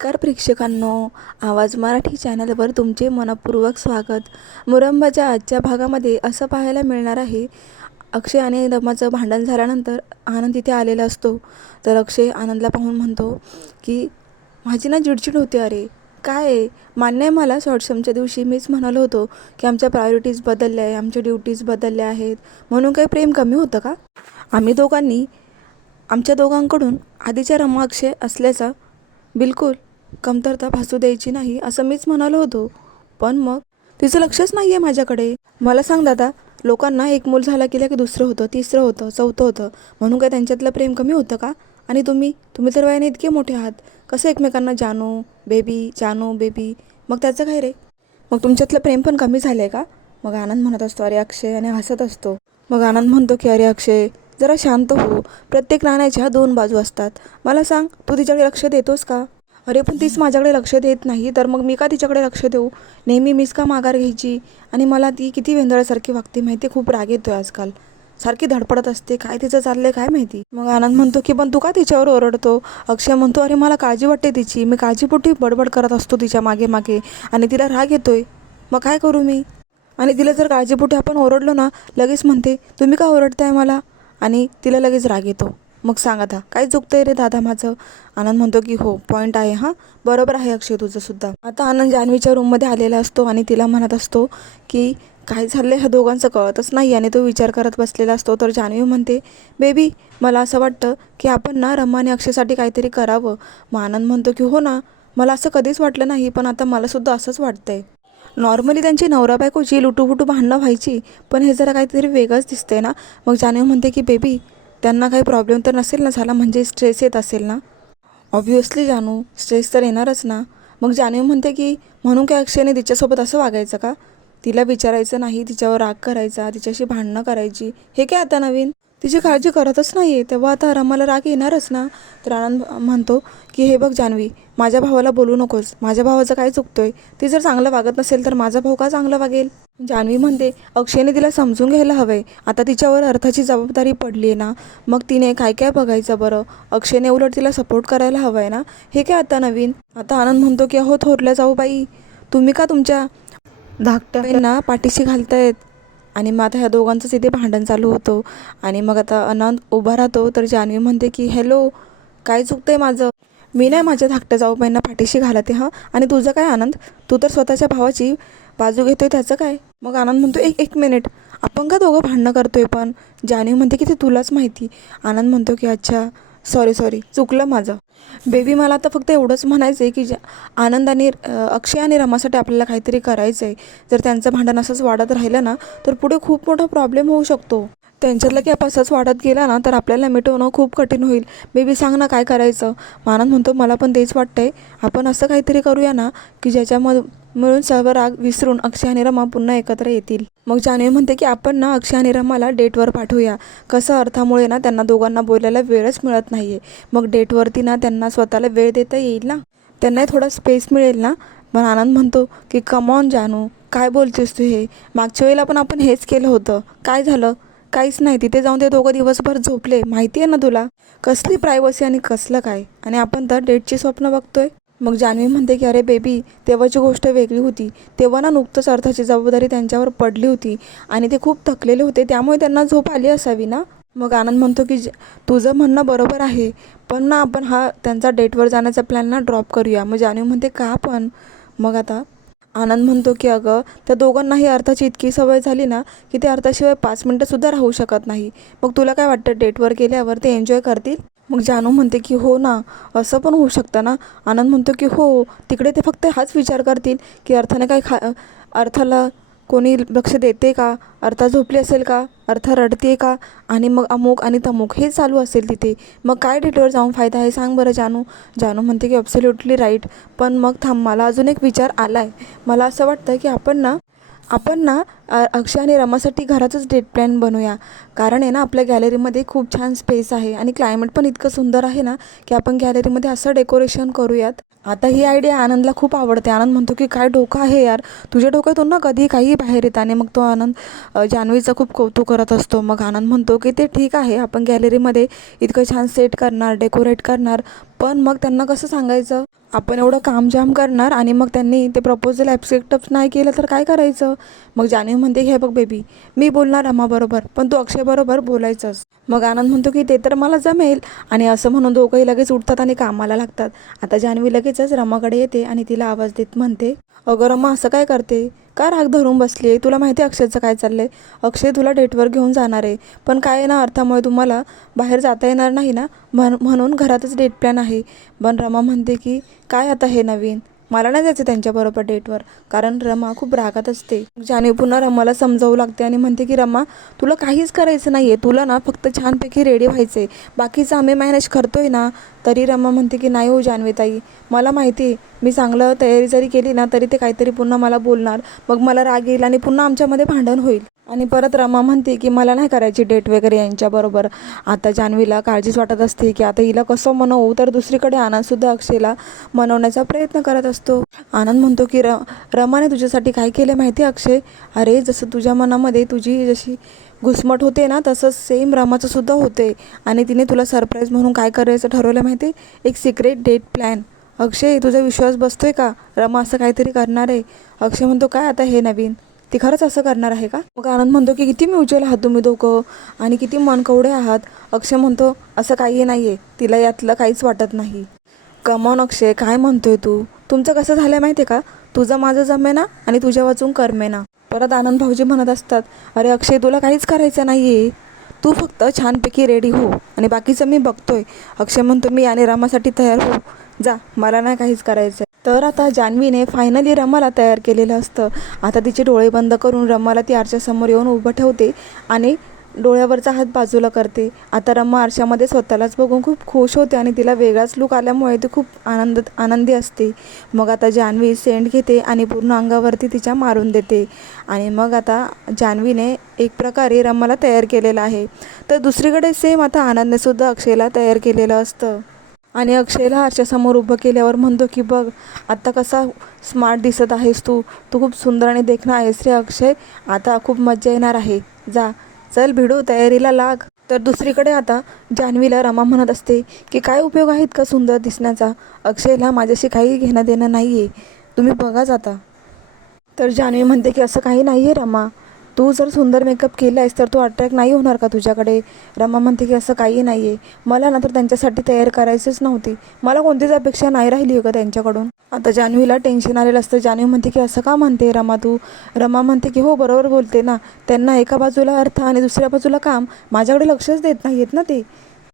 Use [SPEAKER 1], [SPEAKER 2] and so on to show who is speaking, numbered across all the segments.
[SPEAKER 1] नमस्कार प्रेक्षकांनो आवाज मराठी चॅनलवर तुमचे मनपूर्वक स्वागत. मुरंबाच्या आजच्या भागामध्ये असं पाहायला मिळणार आहे अक्षय आणि रमाचं भांडण झाल्यानंतर आनंद तिथे आलेला असतो. तर अक्षय आनंदला पाहून म्हणतो की माझी ना चिडचिड होते अरे. काय आहे? मान्य आहे मला शॉर्टसमच्या दिवशी मीच म्हणालो होतो की आमच्या प्रायोरिटीज बदलल्या आहे आमच्या ड्युटीज बदलल्या आहेत. म्हणून काही प्रेम कमी होतं का? आम्ही दोघांनी आमच्या दोघांकडून आधीच्या रमाक्षय असल्याचा बिलकुल कमतरता भासू द्यायची नाही असं मीच म्हणालो होतो. पण मग? तिचं लक्षच नाही आहे माझ्याकडे. मला सांग दादा लोकांना एक मूल झाला की की दुसरं होतं तिसरं होतं चौथं होतं. म्हणून काय त्यांच्यातलं प्रेम कमी होतं का? आणि तुम्ही? तुम्ही तर वयाने इतके मोठे आहात. कसं एकमेकांना जानू बेबी जानू बेबी? मग त्याचं काय रे? मग तुमच्यातलं प्रेम पण कमी झालं आहे का? मग आनंद म्हणत असतो अरे अक्षय आणि हसत असतो. मग आनंद म्हणतो की अरे अक्षय जरा शांत हो. प्रत्येक नाण्याच्या दोन बाजू असतात. मला सांग तू तिच्याकडे लक्ष देतोस का? अरे पण तीच माझ्याकडे लक्ष देत नाही. तर मग मी का तिच्याकडे लक्ष देऊ? नेहमी मीच का माघार घ्यायची? आणि मला ती किती वेंदळासारखी वागते माहिती आहे? खूप राग येतोय आजकाल. सारखी धडपडत असते. काय तिचं चाललंय काय माहिती? मग आनंद म्हणतो की पण तू का तिच्यावर ओरडतो? अक्षय म्हणतो अरे मला काळजी वाटते तिची. मी काळजीपोटी बडबड करत असतो तिच्यामागे मागे. आणि तिला राग येतोय. मग काय करू मी? आणि तिला जर काळजीपोटी आपण ओरडलो ना लगेच म्हणते तुम्ही का ओरडताय मला? आणि तिला लगेच राग येतो. मग सांगा दा काय चुकतंय रे दादा माझं? आनंद म्हणतो की हो पॉईंट आहे हां? बरोबर आहे अक्षय तुझं सुद्धा. आता आनंद जान्हवीच्या रूममध्ये आलेला असतो आणि तिला म्हणत असतो की काय झालं ह्या दोघांचं कळतच नाही आणि तो विचार करत बसलेला असतो. तर जान्हवी म्हणते बेबी मला असं वाटतं की आपण ना रम्माने अक्षयसाठी काहीतरी करावं. मग आनंद म्हणतो की हो ना मला असं कधीच वाटलं नाही पण आता मला सुद्धा असंच वाटतंय. नॉर्मली त्यांची नवरा बायकोची लुटूबुटू भांडणं व्हायची पण हे जरा काहीतरी वेगळंच दिसतंय ना? मग जान्हवी म्हणते की बेबी त्यांना काही प्रॉब्लेम तर नसेल ना झाला? म्हणजे स्ट्रेस येत असेल ना? ऑब्व्हियसली जानू स्ट्रेस तर येणारच ना. मग जान्हवी म्हणते की म्हणून काय अक्षयने तिच्यासोबत असं वागायचं का? तिला विचारायचं नाही तिच्यावर राग करायचा तिच्याशी भांडणं करायची. हे काय आता नवीन? तिची काळजी करतच नाही आहे तेव्हा आता रमाला राग येणारच ना? तर आनंद म्हणतो की हे बघ जान्हवी माझ्या भावाला बोलू नकोस. माझ्या भावाचं काय चुकतोय? ती जर चांगलं वागत नसेल तर माझा भाऊ का चांगलं वागेल? जान्हवी म्हणते अक्षयने तिला समजून घ्यायला हवंय. आता तिच्यावर अर्थाची जबाबदारी पडली आहे ना. मग तिने काय काय बघायचं बरं? अक्षयने उलट तिला सपोर्ट करायला हवं आहे ना? हे काय आता नवीन? आता आनंद म्हणतो की अहो थोरल्या जाऊ बाई. तुम्ही का तुमच्या धाकट्यांना पाठीशी घालतायत? आणि मग आता ह्या दोघांचंच इथे भांडण चालू होतं. आणि मग आता आनंद उभा राहतो. तर जान्हवी म्हणते की हॅलो काय चुकतंय माझं? मी नाही माझ्या धाकट्या जाऊबाईंना पाठीशी घालते हं. आणि तुझं काय आनंद? तू तर स्वतःच्या भावाची बाजू घेतोय त्याचं काय? मग आनंद म्हणतो एक एक मिनिट. आपण का दोघं भांडणं करतोय पण? जाणीव म्हणते की ते तुलाच माहिती. आनंद म्हणतो की अच्छा सॉरी सॉरी चुकलं माझं. बेबी मला आता फक्त एवढंच म्हणायचं आहे की ज्या आनंद आणि अक्षय आणि रमासाठी आपल्याला काहीतरी करायचं आहे जर त्यांचं भांडण असंच वाढत राहिलं ना तर पुढे खूप मोठा प्रॉब्लेम होऊ शकतो. त्यांच्यातलं गॅप असंच वाढत गेला ना तर आपल्याला मिटवणं खूप कठीण होईल. बेबी सांग ना काय करायचं? मग आनंद म्हणतो मला पण तेच वाटतंय. आपण असं काहीतरी करूया ना की ज्याच्यामध मिळून सर्व राग विसरून अक्षय आणि रमा पुन्हा एकत्र येतील. मग जान्हवी म्हणते की आपण ना अक्षय आणि रमाला डेटवर पाठवूया. कसं अर्थामुळे ना त्यांना दोघांना बोलायला वेळच मिळत नाही आहे मग डेटवरती ना त्यांना स्वतःला वेळ देता येईल ना? त्यांनाही थोडा स्पेस मिळेल ना? पण आनंद म्हणतो की कमॉन जानू. काय बोलतेस तू हे? मागच्या वेळेला पण आपण हेच केलं होतं. काय झालं? काहीच नाही. तिथे जाऊन ते दोघं दिवसभर झोपले. माहिती आहे ना तुला? कसली प्रायव्हसी आणि कसलं काय? आणि आपण तर डेटची स्वप्न बघतोय. मग जान्हवी म्हणते की अरे बेबी तेव्हाची गोष्ट वेगळी होती. तेव्हा ना नुकतंच अर्थाची जबाबदारी त्यांच्यावर पडली होती आणि ते खूप थकलेले होते. त्यामुळे त्यांना झोप आली असावी ना? मग आनंद म्हणतो की ज- तुझं म्हणणं बरोबर आहे. पण ना आपण हा त्यांचा डेटवर जाण्याचा प्लॅन ना ड्रॉप करूया. मग जान्हवी म्हणते का पण? मग आता आनंद म्हणतो की अगं त्या दोघांनाही अर्थाची इतकी सवय झाली ना की ते अर्थाशिवाय पाच मिनटंसुद्धा राहू शकत नाही. मग तुला काय वाटतं डेटवर गेल्यावर ते एन्जॉय करतील? मग जानू म्हणते की हो ना असं पण होऊ शकतं ना? आनंद म्हणतो की हो तिकडे ते फक्त हाच विचार करतील की अर्थाने काय खा अर्थाला कोणी लक्ष देते का? अर्था झोपली असेल का? अर्था रडते का? आणि मग अमुक आणि तमुक हे चालू असेल तिथे. मग काय डेटवर जाऊन फायदा आहे सांग बरं जानू. जानू म्हणते की अब्सोल्युटली राईट पण मग थांब मला अजून एक विचार आला आहे मला असं वाटतं की आपण ना आपण ना अक्षय आणि रमासाठी घराचाच डेट प्लॅन बनवूया कारण आहे ना आपल्या गॅलरीमध्ये खूप छान स्पेस आहे आणि क्लायमेट पण इतकं सुंदर आहे ना की आपण गॅलरीमध्ये असं डेकोरेशन करूयात. आता ही आयडिया आनंदला खूप आवडते. आनंद म्हणतो की काय डोकं आहे यार? तुझ्या डोक्यातून ना कधी काही बाहेर येत आणि मग तो आनंद अ, जान्हवीचं खूप कौतुक करत असतो. मग आनंद म्हणतो की ते ठीक आहे आपण गॅलरीमध्ये इतकं छान सेट करणार डेकोरेट करणार. पण मग त्यांना कसं सांगायचं? आपण एवढं कामजाम करणार आणि मग त्यांनी ते प्रपोजल ॲक्सेप्टच नाही केलं तर काय करायचं? मग जान्हवी म्हणते हे बघ बेबी मी बोलणार रमाबरोबर पण तू अक्षयबरोबर बोलायचंच मग आनंद म्हणतो की ते तर मला जमेल. आणि असं म्हणून दोघंही लगेच उठतात आणि कामाला लागतात. आता जान्हवी लगेचच रमाकडे येते आणि तिला आवाज देत म्हणते अगं रमा असं काय करते? का राग धरून बसली आहे तुला माहिती आहे अक्षयचं काय चाललं आहे अक्षय तुला डेटवर घेऊन जाणार आहे. पण काय आहे ना अर्थामुळे तुम्हाला बाहेर जाता येणार नाही ना? म्हण म्हणून घरातच डेट प्लॅन आहे. पण रमा म्हणते की काय आता हे नवीन? मला नाही जायचं त्यांच्याबरोबर डेटवर कारण रमा खूप रागात असते. ज्याने पुन्हा रमाला समजावू लागते आणि म्हणते की रमा तुला काहीच करायचं नाही आहे तुला ना फक्त छानपैकी रेडी व्हायचं आहे बाकीचं आम्ही मॅनेज करतोय ना. तरी रमा म्हणते की नाही हो जानवीताई मला माहिती आहे. मी चांगलं तयारी जरी केली ना तरी ते काहीतरी पुन्हा मला बोलणार. मग मला राग येईल आणि पुन्हा आमच्यामध्ये भांडण होईल. आणि परत रमा म्हणते की मला नाही करायची डेट वगैरे यांच्याबरोबर. आता जान्हवीला काळजीच वाटत असते की आता हिला कसं मनवू? तर दुसरीकडे आनंदसुद्धा अक्षयला मनवण्याचा प्रयत्न करत असतो. आनंद म्हणतो की र रमाने तुझ्यासाठी काय केलं माहिती आहे अक्षय? अरे जसं तुझ्या मनामध्ये तुझी जशी घुसमट होते ना तसंच सेम रमाचं सुद्धा होते. आणि तिने तुला सरप्राईज म्हणून काय करायचं ठरवलं माहिती? आहे? एक सिक्रेट डेट प्लॅन अक्षय तुझा विश्वास बसतोय का? रमा असं काहीतरी करणार आहे. अक्षय म्हणतो काय आता हे नवीन? ती खरंच असं करणार आहे का? मग आनंद म्हणतो की किती म्युच्युअल आहात तुम्ही दोघं? आणि किती मनकवडे आहात? अक्षय म्हणतो असं काही नाही आहे तिला यातलं काहीच वाटत नाही. कमॉन अक्षय काय म्हणतोय तू? तुमचं कसं झालं माहिती आहे का? तुझं माझं जमेना आणि तुझ्या वाचून करमेना. परत आनंद भाऊजी म्हणत असतात अरे अक्षय तुला काहीच करायचं नाही आहे तू फक्त छानपैकी रेडी हो. आणि बाकीचं मी बघतोय. अक्षय म्हणतो मी आणि रामासाठी तयार हो. जा मला नाही काहीच करायचं तर आता जान्हवीने फायनली रमाला तयार केलेलं असतं. आता तिचे डोळे बंद करून रमाला ती आरशासमोर येऊन उभं ठेवते आणि डोळ्यावरचा हात बाजूला करते. आता रम्मा आरशामध्ये स्वतःलाच बघून खूप खुश होते आणि तिला वेगळाच लुक आल्यामुळे ती खूप आनंद आनंदी असते. मग आता जान्हवी सेंट घेते आणि पूर्ण अंगावरती तिच्या मारून देते. आणि मग आता जान्हवीने एक प्रकारे रम्माला तयार केलेलं आहे. तर दुसरीकडे सेम आता आनंदनेसुद्धा अक्षयला तयार केलेलं असतं. आणि अक्षयला आरशासमोर उभं केल्यावर म्हणतो की बघ आत्ता कसा स्मार्ट दिसत आहेस तू. तू खूप सुंदर आणि देखणं आहेस रे अक्षय. आता खूप मज्जा येणार आहे. जा. चल भिडू तयारीला लाग. तर दुसरीकडे आता जान्हवीला रमा म्हणत असते की काय उपयोग आहेत का सुंदर दिसण्याचा? अक्षयला माझ्याशी काही घेणं देणं नाही आहे तुम्ही बघाच आता तर जान्हवी म्हणते की असं काही नाही आहे रमा. तू जर सुंदर मेकअप केला आहेस तर तू अट्रॅक्ट नाही होणार का तुझ्याकडे? रमा म्हणते की असं काही नाही आहे मला ना तर त्यांच्यासाठी तयार करायचीच नव्हती. मला कोणतीच अपेक्षा नाही राहिली आहे का त्यांच्याकडून. आता जान्हवीला टेन्शन आलेलं असतं. जान्हवी म्हणते की असं का म्हणते रमा तू? रमा म्हणते की हो बरोबर बोलते ना. त्यांना एका बाजूला अर्थ आणि दुसऱ्या बाजूला काम. माझ्याकडे लक्षच देत नाही आहेत ना ते.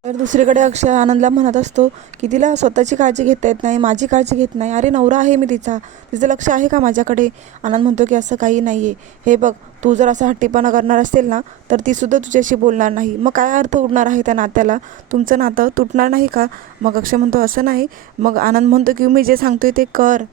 [SPEAKER 1] तर दुसरीकडे अक्षय आनंदला म्हणत असतो की तिला स्वतःची काळजी घेता येत नाही माझी काळजी घेत नाही. अरे नवरा आहे मी तिचा. तिचं लक्ष आहे का माझ्याकडे? आनंद म्हणतो की असं काही नाही आहे हे बघ तू जर असा हट्टीपणा करणार असेल ना तर तीसुद्धा तुझ्याशी बोलणार नाही. मग काय अर्थ उडणार आहे त्या नात्याला? तुमचं नातं तुटणार नाही का? मग अक्षय म्हणतो असं नाही. मग आनंद म्हणतो की मी जे सांगतोय ते कर.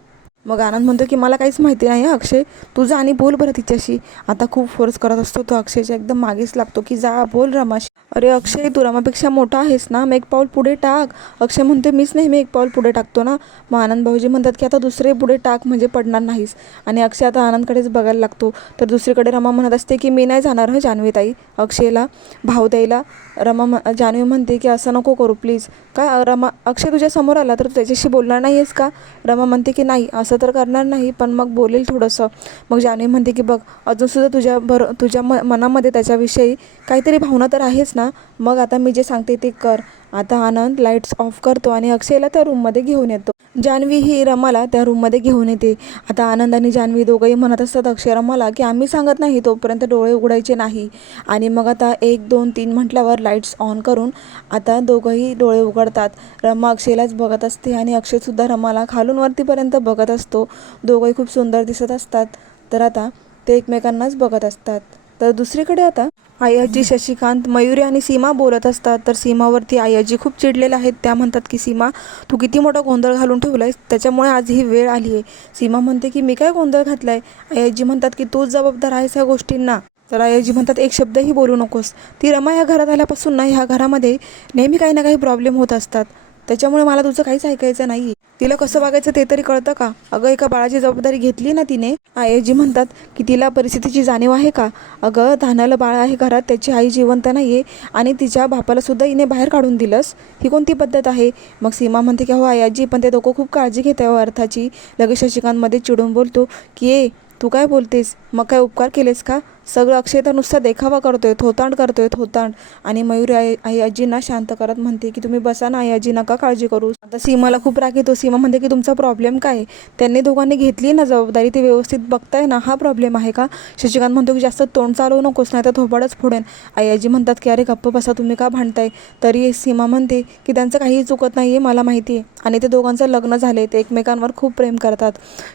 [SPEAKER 1] मग आनंद म्हणतो की मला काहीच माहिती नाही अक्षय. तुझा आणि बोल बरं तिच्याशी. आता खूप फोर्स करत असतो तो अक्षयच्या एकदम मागेच लागतो की जा बोल रमाशी. अरे अक्षय तू रमापेक्षा मोठा आहेस ना मग एक पाऊल पुढे टाक. अक्षय म्हणतो मीच नेहमी एक पाऊल पुढे टाकतो ना. मग आनंद भाऊजी म्हणतात की आता दुसरे पुढे टाक म्हणजे पडणार नाहीस. आणि अक्षय आता आनंदकडेच बघायला लागतो. तर दुसरीकडे रमा म्हणत असते की मी नाही जाणार हं जान्हवीताई अक्षयला भाव द्यायला रमा म जान्हवी म्हणते की असं नको करू प्लीज. काय रमा अक्षय तुझ्या समोर आला तर तू त्याच्याशी बोलणार नाही आहेस का? रमा म्हणते की नाही असं तर करणार नाही पण मग बोलेल थोडंसं. मग जान्हवी म्हणते की बघ अजूनसुद्धा तुझ्या भर तुझ्या म मनामध्ये त्याच्याविषयी काहीतरी भावना तर आहेच ना मग आता मी जे सांगते ते कर. आता आनंद लाईट्स ऑफ करतो आणि अक्षयला त्या रूममध्ये घेऊन येतो. जान्हवी ही रमाला त्या रूममध्ये घेऊन येते. आता आनंद आणि जान्हवी दोघंही म्हणत असतात अक्षय रमाला की आम्ही सांगत नाही तोपर्यंत डोळे उघडायचे नाही. आणि मग आता एक दोन तीन म्हटल्यावर लाईट्स ऑन करून आता दोघंही डोळे उघडतात. रमा अक्षयलाच बघत असते आणि अक्षयसुद्धा रमाला खालून वरतीपर्यंत बघत असतो. दोघंही खूप सुंदर दिसत असतात. तर आता ते एकमेकांनाच बघत असतात. तर दुसरीकडे आता आयाजी शशिकांत मयुरी आणि सीमा बोलत असतात. तर सीमावरती आयाजी खूप चिडलेल्या आहेत. त्या म्हणतात की सीमा तू किती मोठा गोंधळ घालून ठेवला आहेस त्याच्यामुळे आज ही वेळ आली आहे सीमा म्हणते की मी काय गोंधळ घातला आहे आयाजी म्हणतात की तूच जबाबदार आहेस ह्या गोष्टींना. तर आयाजी म्हणतात एक शब्दही बोलू नकोस. ती रमा या घरात आल्यापासून ना ह्या घरामध्ये नेहमी काही ना काही प्रॉब्लेम होत असतात. त्याच्यामुळे मला तुझं काहीच ऐकायचं नाही तिला कसं वागायचं ते तरी कळतं का? अगं एका बाळाची जबाबदारी घेतली ना तिने. आईजी म्हणतात की तिला परिस्थितीची जाणीव आहे का? अगं धानाला बाळ आहे घरात त्याची आई जिवंत नाही आहे आणि तिच्या बापाला सुद्धा हिने बाहेर काढून दिलंस. ही कोणती पद्धत आहे? मग सीमा म्हणते की हो आयाजी पण ते दोघं खूप काळजी घेत आहे अर्थाची. लगेच शशिकांतमध्ये चिडून बोलतो की ए तू काय बोलतेस? मग काय उपकार केलेस का? सगळं अक्षय तर नुसता देखावा करतोय थोतांड करतोय थोतांड आणि मयूरी आई आई आजींना शांत करत म्हणते की तुम्ही बसा ना आई आजी नका काळजी करू. आता सीमाला खूप राग येतो. सीमा म्हणते की तुमचा प्रॉब्लेम काय आहे? त्यांनी दोघांनी घेतली ना जबाबदारी ते व्यवस्थित बघताय ना हा प्रॉब्लेम आहे का? शशिकांत म्हणतो की जास्त तोंड चालवू नकोस नाही तर थोबाडच फोडेन. आई आजी म्हणतात की अरे गप्प बसा तुम्ही का भांडताय? तरी सीमा म्हणते की त्यांचं काहीही चुकत नाही आहे मला माहिती आहे आणि ते दोघांचं लग्न झाले ते एकमेकांवर खूप प्रेम करतात.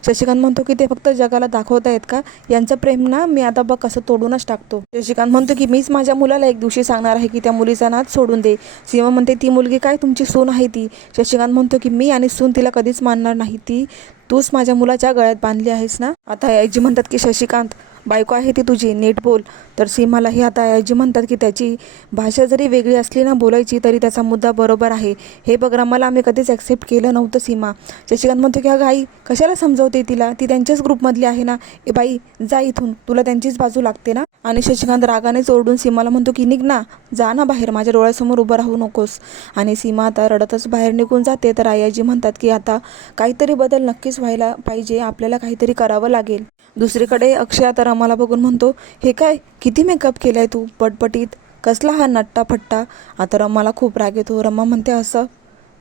[SPEAKER 1] शशिकांत म्हणतो की ते फक्त जगाला दाखवत आहेत का? यांचं प्रेम ना मी आता बघ कसं तोडूनच टाकतो. शशिकांत म्हणतो की मीच माझ्या मुलाला एक दिवशी सांगणार आहे की त्या मुलीचा नाच सोडून दे. सीमा म्हणते ती मुलगी काय तुमची सून आहे ती? शशिकांत म्हणतो की मी आणि सून तिला कधीच मानणार नाही. ती तूच माझ्या मुलाच्या गळ्यात बांधली आहेस ना? आता आईजी म्हणतात की शशिकांत बायको आहे ती तुझी नीट बोल. तर सीमालाही आता आईजी म्हणतात की त्याची भाषा जरी वेगळी असली ना बोलायची तरी त्याचा मुद्दा बरोबर आहे. हे बघ रमाला आम्ही कधीच ॲक्सेप्ट केलं नव्हतं सीमा. शशिकांत म्हणतो की अगं आई कशाला समजवते तिला? ती त्यांच्याच ग्रुपमधली आहे ना. ए बाई जा इथून. तुला त्यांचीच बाजू लागते ना? आणि शशिकांत रागानेच ओरडून सीमाला म्हणतो की निघ ना. जा ना बाहेर. माझ्या डोळ्यासमोर उभं राहू नकोस. आणि सीमा आता रडतच बाहेर निघून जाते. तर आयाजी म्हणतात की आता काहीतरी बदल नक्कीच व्हायला पाहिजे. आपल्याला काहीतरी करावं लागेल. दुसरीकडे अक्षय तर आम्हाला बघून म्हणतो हे काय किती मेकअप केलाय तू? पटपटीत. कसला हा नट्टा फट्टा आता रमाला खूप राग येतो. रमा म्हणते असं?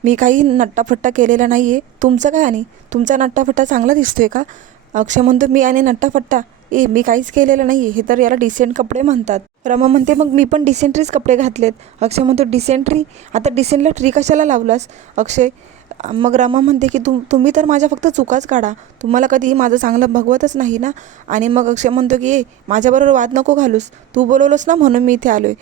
[SPEAKER 1] मी काही नट्टाफट्टा केलेला नाही आहे तुमचं काय आणि? तुमचा नट्टाफट्टा चांगला दिसतोय का? अक्षय म्हणतो मी आणि नट्टाफट्टा? ए मी काहीच केलेलं नाही हे तर याला डिसेंट कपडे म्हणतात. रमा म्हणते मग मी पण डिसेंट्रीच कपडे घातलेत. अक्षय म्हणतो डिसेंट्री आता डिसेंटला ट्री कशाला लावलास? अक्षय मग रमा म्हणते की तुम तुम्ही तर माझ्या फक्त चुकाच काढा. तुम्हाला कधीही माझं चांगलं भगवतच नाही ना? आणि मग अक्षय म्हणतो की ए माझ्याबरोबर वाद नको घालूस. तू बोलवलंस ना म्हणून मी इथे आलोय.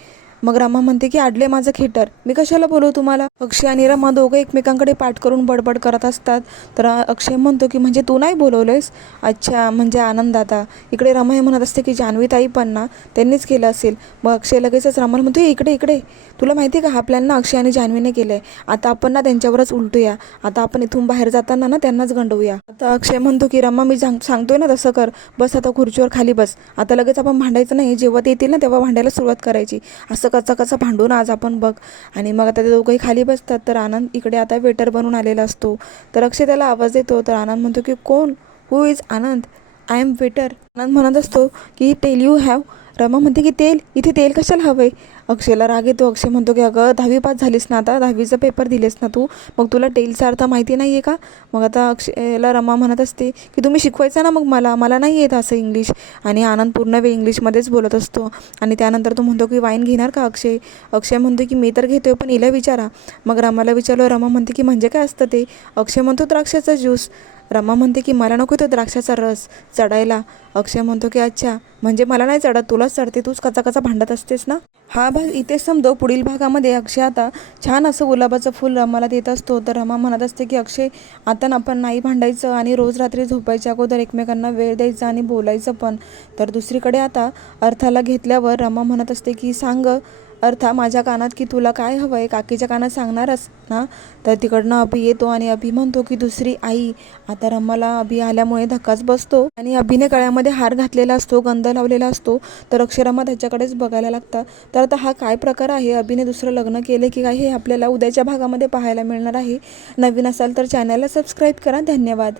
[SPEAKER 1] मग रमा म्हणते की आडले माझं खेटर. मी कशाला बोलवू तुम्हाला? अक्षय आणि रमा दोघं एकमेकांकडे पाठ करून बडबड करत असतात. तर अक्षय म्हणतो की म्हणजे तू नाही बोलवलंयस? अच्छा म्हणजे आनंद आता. इकडे रमा हे म्हणत असते की जान्हवीताई पण ना त्यांनीच केलं असेल. मग अक्षय लगेचच रमाला म्हणतो इकडे इकडे. तुला माहिती आहे का हा प्लॅन ना अक्षय आणि जान्हवीने केलं आहे आता आपण ना त्यांच्यावरच उलटूया. आता आपण इथून बाहेर जाताना ना त्यांनाच गंडवूया. आता अक्षय म्हणतो की रमा मी सांग सांगतोय ना तसं कर. बस आता खुर्चीवर खाली बस. आता लगेच आपण भांडायचं नाही. जेव्हा ते येतील ना तेव्हा भांडायला सुरुवात करायची. असं कचा कचा भांडून आज आपण बघ. आणि मग आता ते दोघंही खाली बसतात. तर आनंद इकडे आता वेटर बनून आलेला असतो. तर अक्षय त्याला आवाज देतो. तर आनंद म्हणतो की कोण? Who is Anand? I am waiter Anand म्हणत असतो की टेल यू हॅव रमा म्हणते की तेल इथे तेल कशाला हवं आहे अक्षयला राग येतो. अक्षय म्हणतो की अगं दहावी पास झालीस ना आता? दहावीचा पेपर दिलेस ना तू? मग तुला टेलचा अर्थ माहिती नाही आहे का? मग आता अक्षयला रमा म्हणत असते की तुम्ही शिकवायचा ना मग मला? मला नाही येत असं इंग्लिश आणि आनंद पूर्ण वेळ इंग्लिशमध्येच बोलत असतो. आणि त्यानंतर तो म्हणतो की वाईन घेणार का अक्षय? अक्षय म्हणतो की मी तर घेतोय पण हिला विचारा. मग रमाला विचारलं. रमा म्हणते की म्हणजे काय असतं ते? अक्षय म्हणतो द्राक्षाचा ज्यूस. रमा म्हणते की मला नको तो द्राक्षाचा रस. चढायला. अक्षय म्हणतो की अच्छा म्हणजे मला नाही चढत. तुलाच चढते. तूच कचा कचा भांडत असतेस ना? हा भाग इथेच समजो पुढील भागामध्ये अक्षय आता छान असं गुलाबाचं फुल रमाला देत असतो. तर रमा म्हणत असते की अक्षय आता ना आपण नाही भांडायचं आणि रोज रात्री झोपायच्या अगोदर एकमेकांना वेळ द्यायचा आणि बोलायचं पण. तर दुसरीकडे आता अर्थाला घेतल्यावर रमा म्हणत असते की सांग अर्था माझ्या कानात की तुला काय हवं आहे काकीच्या कानात सांगणारच ना? तर तिकडनं अभि येतो आणि अभि म्हणतो की दुसरी आई आता रम्माला अभि आल्यामुळे धक्काच बसतो आणि अभिने गळ्यामध्ये हार घातलेला असतो गंध लावलेला असतो तर अक्षरम्मा त्याच्याकडेच बघायला लागतात. तर आता हा काय प्रकार आहे? अभिने दुसरं लग्न केले की काय हे आपल्याला उद्याच्या भागामध्ये पाहायला मिळणार आहे. नवीन असाल तर चॅनलला सबस्क्राईब करा. धन्यवाद.